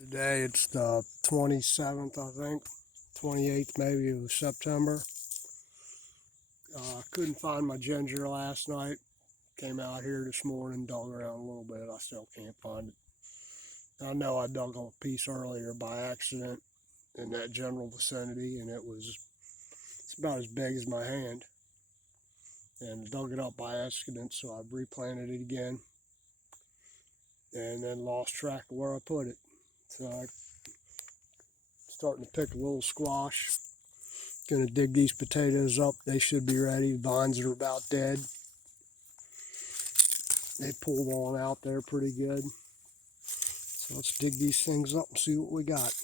Today it's the 27th, I think, 28th maybe of September. Couldn't find my ginger last night. Came out here this morning, dug around a little bit. I still can't find it. I know I dug a piece earlier by accident in that general vicinity, and it's about as big as my hand. And dug it up by accident, so I've replanted it again, and then lost track of where I put it. So I'm starting to pick a little squash. Gonna dig these potatoes up. They should be ready. Vines are about dead. They pulled on out there pretty good. So let's dig these things up and see what we got.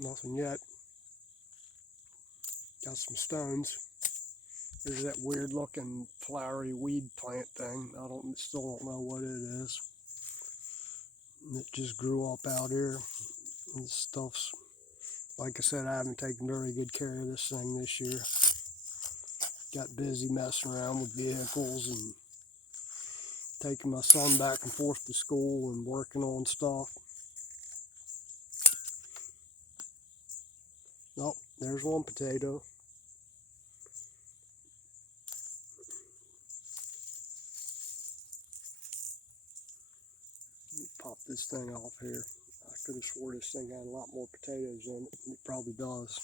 Nothing yet. Got some stones. There's that weird looking flowery weed plant thing. Still don't know what it is. It just grew up out here. This stuff's, like I said, I haven't taken very good care of this thing this year. Got busy messing around with vehicles and taking my son back and forth to school and working on stuff. Oh, there's one potato. Pop this thing off here. I could have swore this thing had a lot more potatoes in it. It probably does,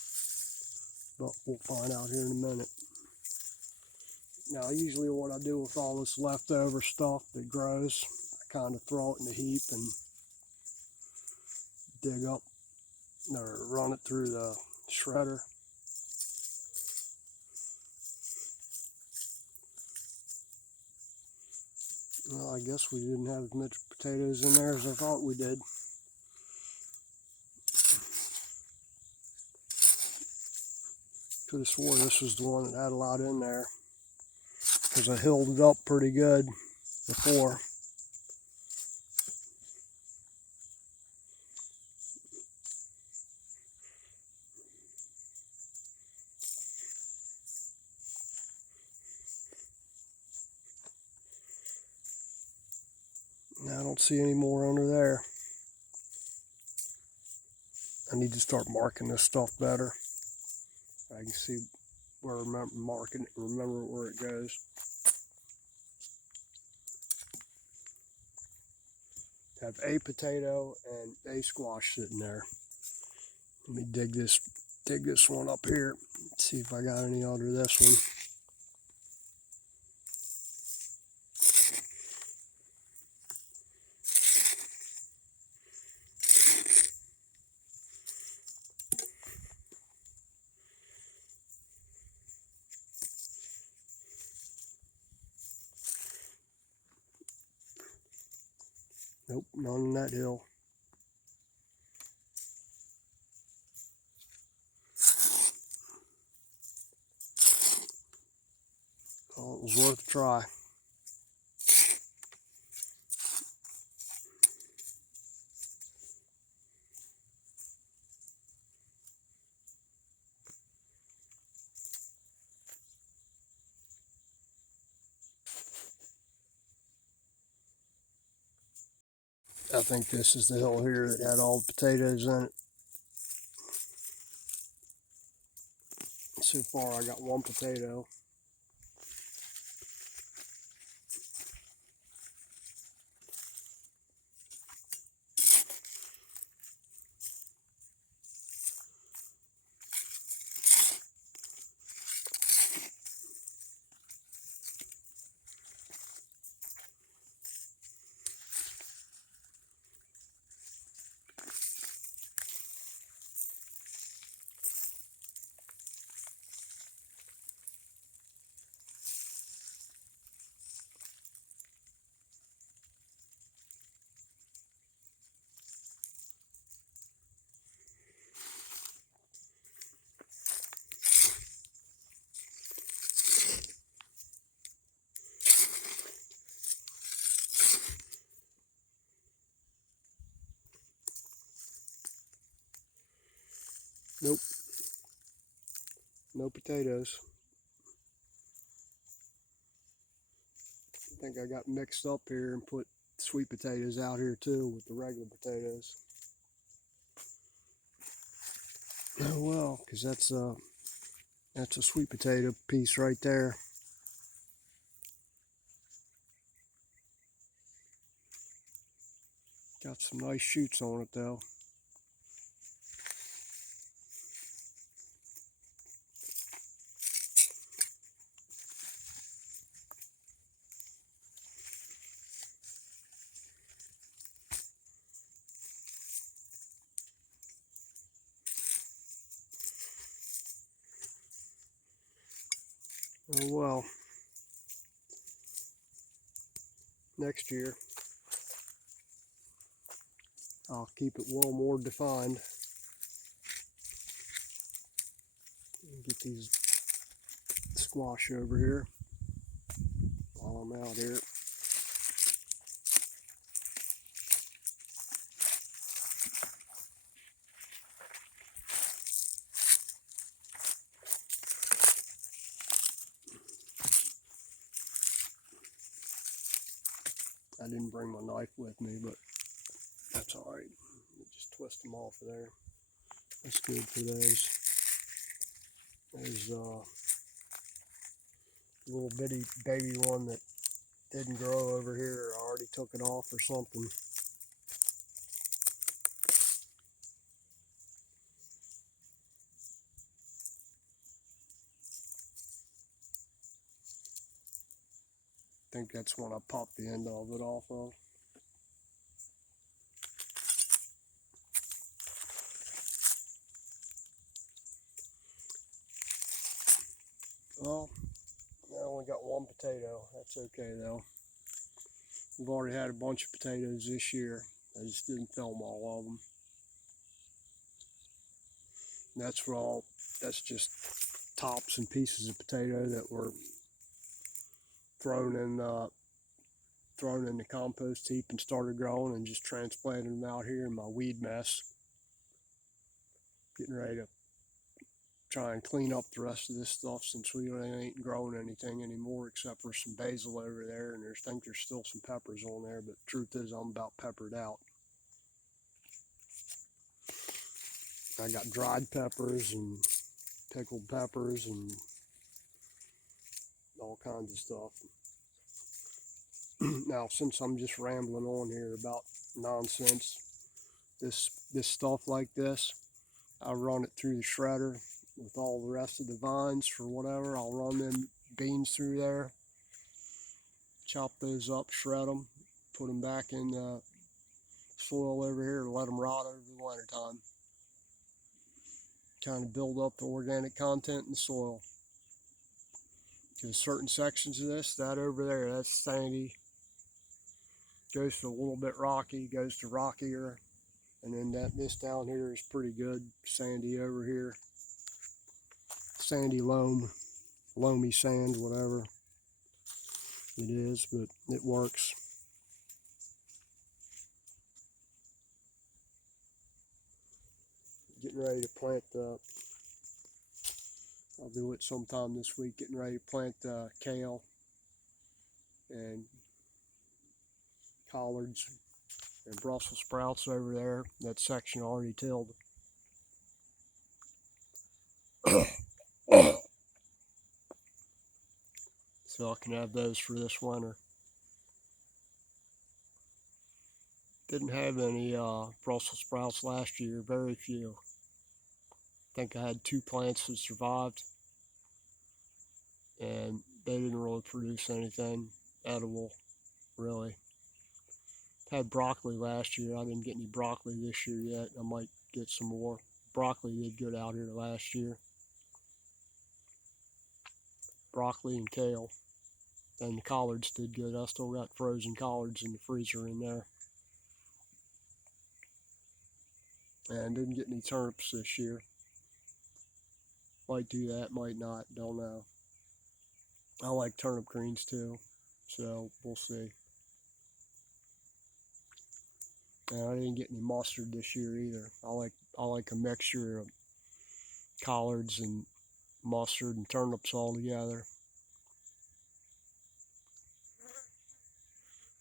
but we'll find out here in a minute. Now, usually what I do with all this leftover stuff that grows, I kind of throw it in a heap and dig up or run it through the shredder. Well, I guess we didn't have as much potatoes in there as I thought we did. Could have swore this was the one that had a lot in there, because I hilled it up pretty good before. Now I don't see any more under there. I need to start marking this stuff better. I can see where I'm marking it and remember where it goes. I have a potato and a squash sitting there. Let me dig this one up here. See if I got any under this one. Nope, none on that hill. Oh, it was worth a try. I think this is the hill here that had all the potatoes in it. So far I got one potato. No potatoes. I think I got mixed up here and put sweet potatoes out here too with the regular potatoes. Oh well, because that's a sweet potato piece right there. Got some nice shoots on it though. Oh well. Next year, I'll keep it well more defined. Get these squash over here while I'm out here. I didn't bring my knife with me, but that's all right. Just twist them off of there. That's good for those. There's a little bitty baby one that didn't grow over here. I already took it off or something. I think that's when I popped the end of it off of. Well, I only got one potato. That's okay though. We've already had a bunch of potatoes this year. I just didn't film all of them. And that's just tops and pieces of potato that were thrown in the compost heap and started growing, and just transplanted them out here in my weed mess. Getting ready to try and clean up the rest of this stuff since we ain't growing anything anymore except for some basil over there, and I think there's still some peppers on there, but the truth is I'm about peppered out. I got dried peppers and pickled peppers and all kinds of stuff. Now, since I'm just rambling on here about nonsense, this stuff like this, I run it through the shredder with all the rest of the vines for whatever. I'll run them beans through there, chop those up, shred them, put them back in the soil over here and let them rot over the winter time. Kind of build up the organic content in the soil. Because certain sections of this, that over there, that's sandy. Goes to a little bit rocky, goes to rockier, and then this down here is pretty good, sandy over here. Sandy loam, loamy sand, whatever it is, but it works. Getting ready to plant I'll do it sometime this week, getting ready to plant kale and collards and Brussels sprouts over there. That section already tilled. So I can have those for this winter. Didn't have any Brussels sprouts last year, very few. I think I had 2 plants that survived, and they didn't really produce anything edible, really. Had broccoli last year. I didn't get any broccoli this year yet. I might get some more. Broccoli did good out here last year. Broccoli and kale. And the collards did good. I still got frozen collards in the freezer in there. And didn't get any turnips this year. Might do that, might not, don't know. I like turnip greens too, so we'll see. And I didn't get any mustard this year either. I like a mixture of collards and mustard and turnips all together.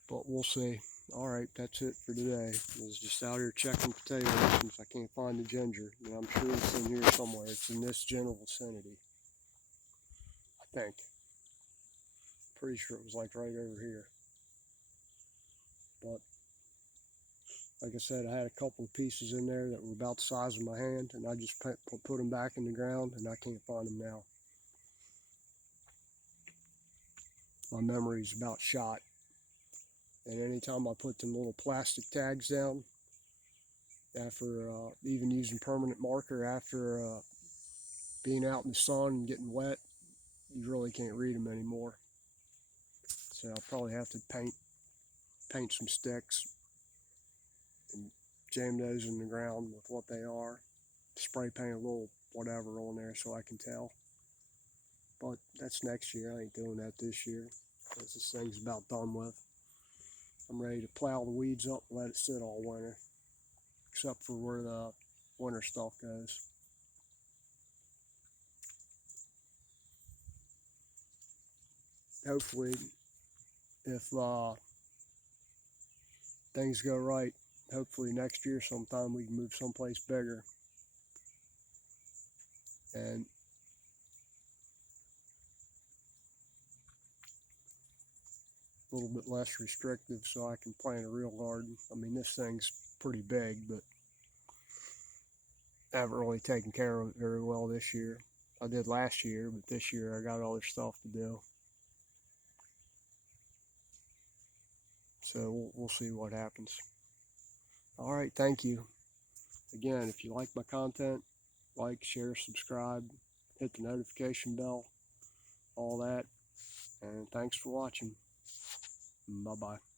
But we'll see. Alright, that's it for today. I was just out here checking potatoes since I can't find the ginger. And I'm sure it's in here somewhere. It's in this general vicinity, I think. Pretty sure it was like right over here. But like I said, I had a couple of pieces in there that were about the size of my hand, and I just put them back in the ground, and I can't find them now. My memory's about shot. And anytime I put them little plastic tags down, after even using permanent marker after being out in the sun and getting wet, you really can't read them anymore. So I'll probably have to paint some sticks and jam those in the ground with what they are. Spray paint a little whatever on there so I can tell. But that's next year. I ain't doing that this year, because this thing's about done with. I'm ready to plow the weeds up and let it sit all winter, except for where the winter stuff goes. Hopefully, if things go right, hopefully next year sometime we can move someplace bigger and a little bit less restrictive, so I can plant a real garden. I mean, this thing's pretty big, but I haven't really taken care of it very well this year. I did last year, but this year I got other stuff to do. So we'll see what happens. All right, thank you. Again, if you like my content, like, share, subscribe, hit the notification bell, all that. And thanks for watching. Bye-bye.